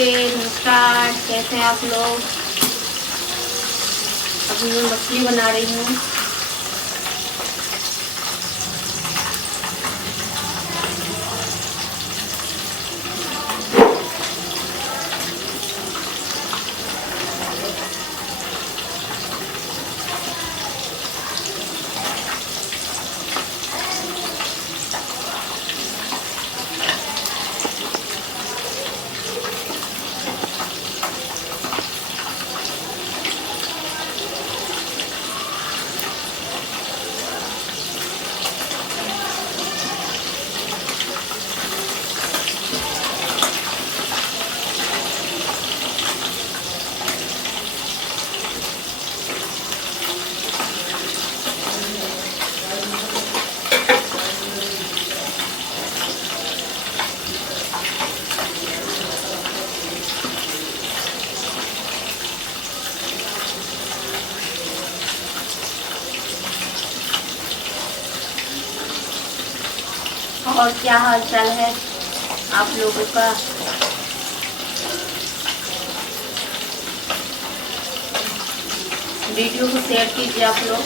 नमस्ते, नमस्कार। कैसे हैं आप लोग? अभी मैं मछली बना रही हूँ। और क्या हाल चाल है आप लोगों का? वीडियो को शेयर कीजिए आप लोग।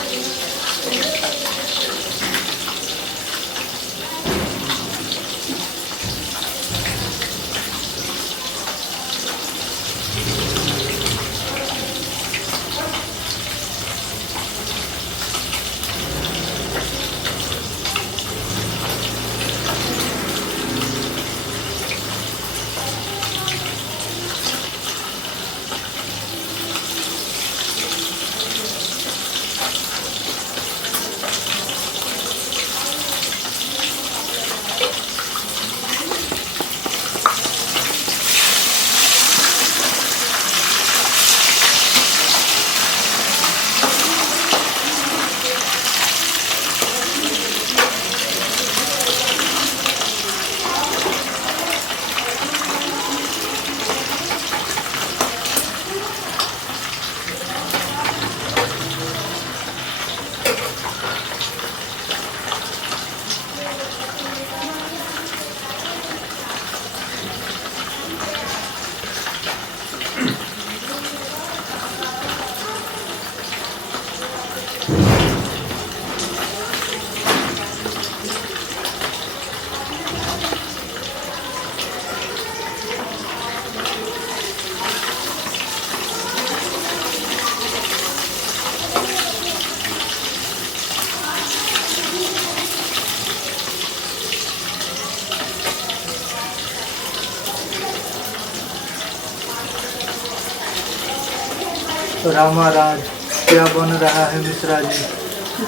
रामा राज, क्या बन रहा है मिश्रा जी?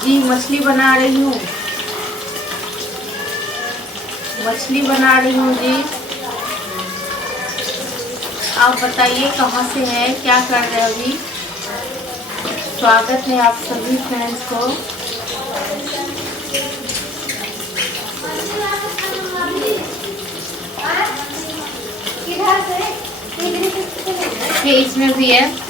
जी मछली बना रही हूँ। मछली बना रही हूँ जी। आप बताइए कहाँ से हैं, क्या कर रहे हैं अभी? स्वागत है आप सभी फ्रेंड्स को। ये इसमें भी है।